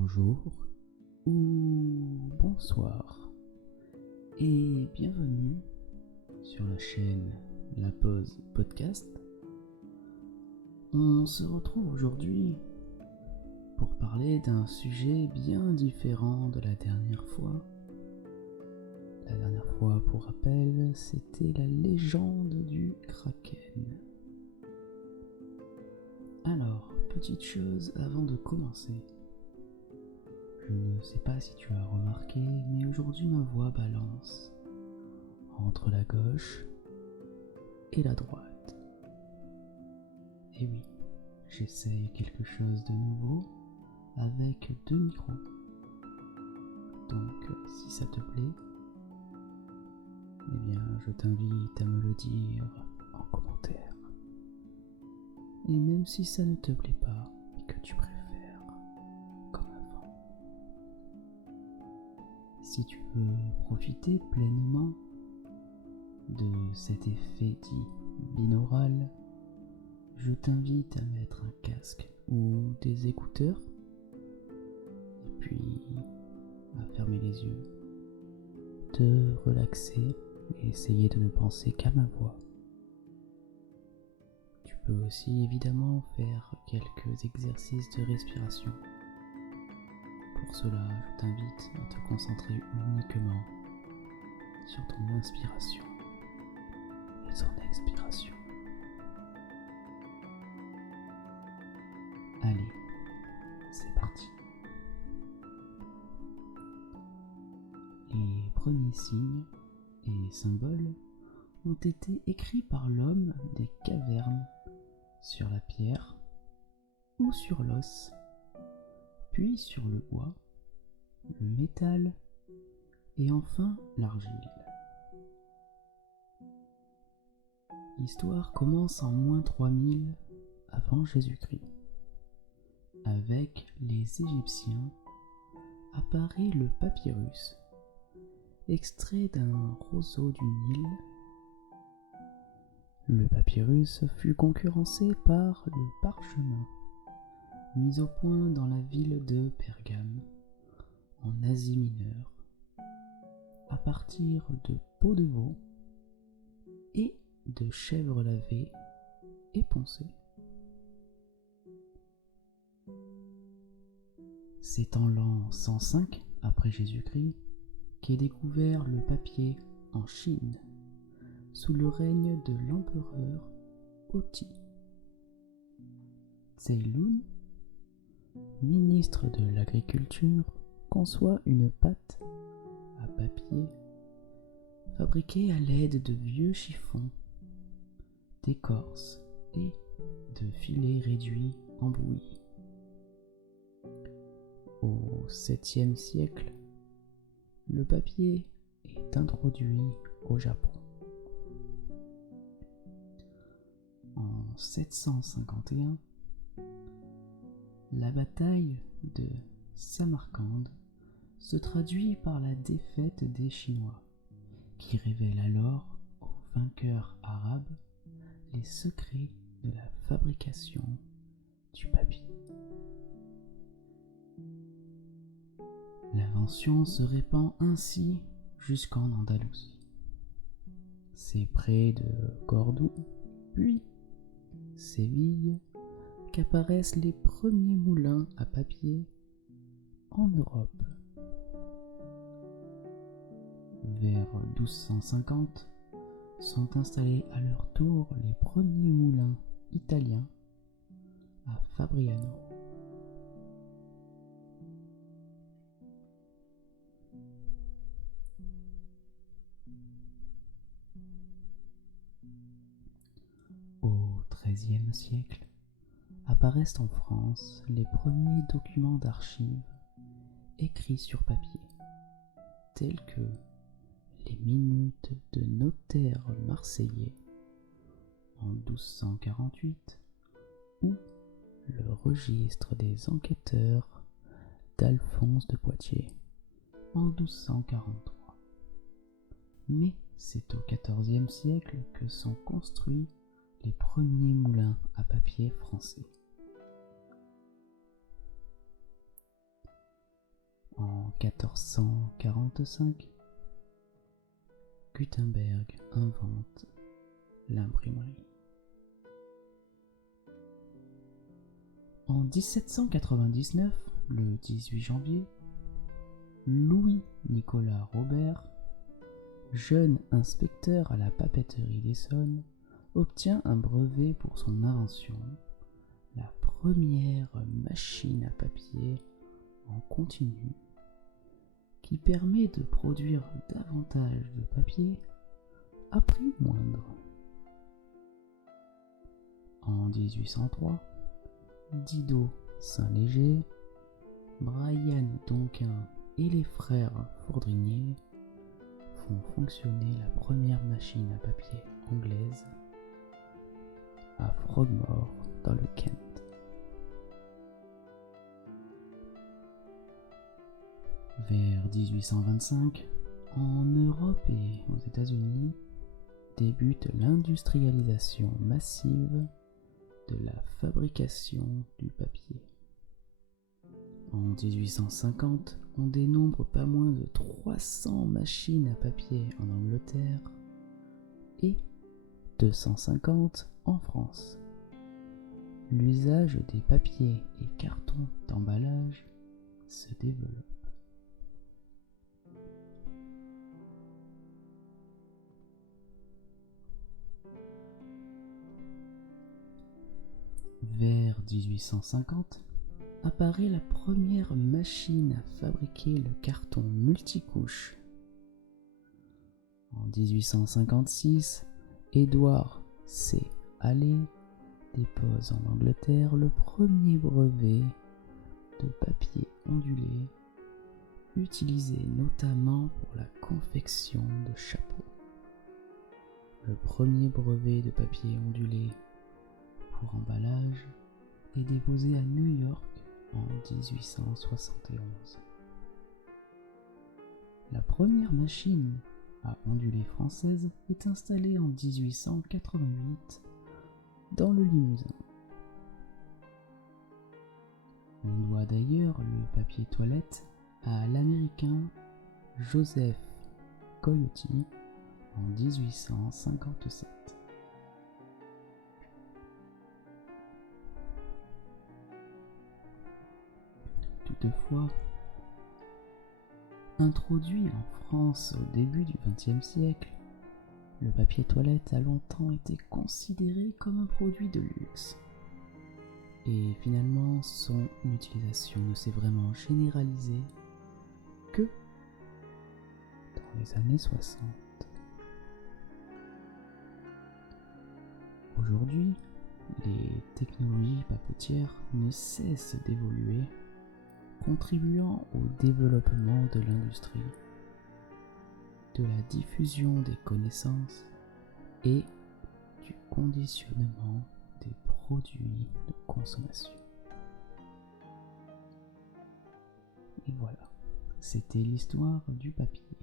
bonjour ou bonsoir et bienvenue sur la chaîne La Pause Podcast. On se retrouve aujourd'hui pour parler d'un sujet bien différent de la dernière fois. La dernière fois, pour rappel, c'était la légende du Kraken. Alors, petite chose avant de commencer. Je ne sais pas si tu as remarqué, mais aujourd'hui ma voix balance entre la gauche et la droite. Et oui, j'essaye quelque chose de nouveau avec 2 micros. Donc, si ça te plaît, eh bien, je t'invite à me le dire en commentaire. Et même si ça ne te plaît pas et que tu préfères comme avant, si tu veux profiter pleinement de cet effet dit binaural, je t'invite à mettre un casque ou des écouteurs et puis à fermer les yeux, te relaxer et essayer de ne penser qu'à ma voix. Tu peux aussi évidemment faire quelques exercices de respiration. Pour cela, je t'invite à te concentrer uniquement sur ton inspiration et ton expiration. Allez, c'est parti. Les premiers signes et symboles ont été écrits par l'homme des cavernes sur la pierre ou sur l'os, puis sur le bois, le métal et enfin l'argile. L'histoire commence en -3000 avant Jésus-Christ. Avec les Égyptiens apparaît le papyrus, extrait d'un roseau du Nil. Le papyrus fut concurrencé par le parchemin, mis au point dans la ville de Pergame, en Asie mineure, à partir de peaux de veau et de chèvres lavées et poncées. C'est en l'an 105 après Jésus-Christ qu'est découvert le papier en Chine, sous le règne de l'empereur Oti. Zheilun, ministre de l'Agriculture, conçoit une pâte à papier fabriquée à l'aide de vieux chiffons, d'écorce et de filets réduits en bouillie. Au 7e siècle, le papier est introduit au Japon. En 751, la bataille de Samarcande se traduit par la défaite des Chinois, qui révèlent alors aux vainqueurs arabes les secrets de la fabrication du papier. L'invention se répand ainsi jusqu'en Andalousie. C'est près de Cordoue, puis Séville, qu'apparaissent les premiers moulins à papier en Europe. Vers 1250 sont installés à leur tour les premiers moulins italiens à Fabriano. Au XIIIe siècle, apparaissent en France les premiers documents d'archives écrits sur papier, tels que les minutes de notaires marseillais en 1248 ou le registre des enquêteurs d'Alphonse de Poitiers en 1243. Mais c'est au XIVe siècle que sont construits les premiers moulins à papier français. 1445, Gutenberg invente l'imprimerie. En 1799, le 18 janvier, Louis-Nicolas Robert, jeune inspecteur à la papeterie d'Essonne, obtient un brevet pour son invention, la première machine à papier en continu qui permet de produire davantage de papier à prix moindre. En 1803, Didot Saint-Léger, Brian Donkin et les frères Fourdrinier font fonctionner la première machine à papier anglaise à Frogmore dans le Kent. Vers 1825, en Europe et aux États-Unis, débute l'industrialisation massive de la fabrication du papier. En 1850, on dénombre pas moins de 300 machines à papier en Angleterre et 250 en France. L'usage des papiers et cartons d'emballage se développe. Vers 1850, apparaît la première machine à fabriquer le carton multicouche. En 1856, Édouard C. Halley dépose en Angleterre le premier brevet de papier ondulé, utilisé notamment pour la confection de chapeaux. Le premier brevet de papier ondulé pour emballage est déposé à New York en 1871. La première machine à onduler française est installée en 1888 dans le Limousin. On doit d'ailleurs le papier toilette à l'américain Joseph Coyote en 1857. Toutefois, introduit en France au début du XXe siècle, le papier toilette a longtemps été considéré comme un produit de luxe. Et finalement, son utilisation ne s'est vraiment généralisée que dans les années 60. Aujourd'hui, les technologies papetières ne cessent d'évoluer, contribuant au développement de l'industrie, de la diffusion des connaissances et du conditionnement des produits de consommation. Et voilà, c'était l'histoire du papier.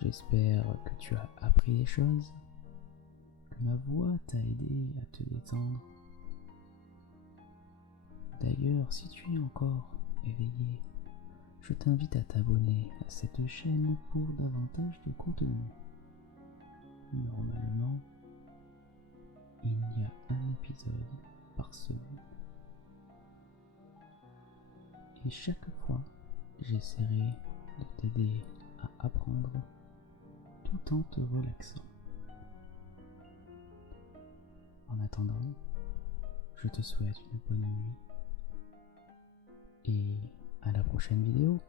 J'espère que tu as appris des choses, que ma voix t'a aidé à te détendre. D'ailleurs, si tu es encore éveillé, je t'invite à t'abonner à cette chaîne pour davantage de contenu. Normalement, il y a un épisode par semaine. Et chaque fois, j'essaierai de t'aider à apprendre tout en te relaxant. En attendant, je te souhaite une bonne nuit et à la prochaine vidéo.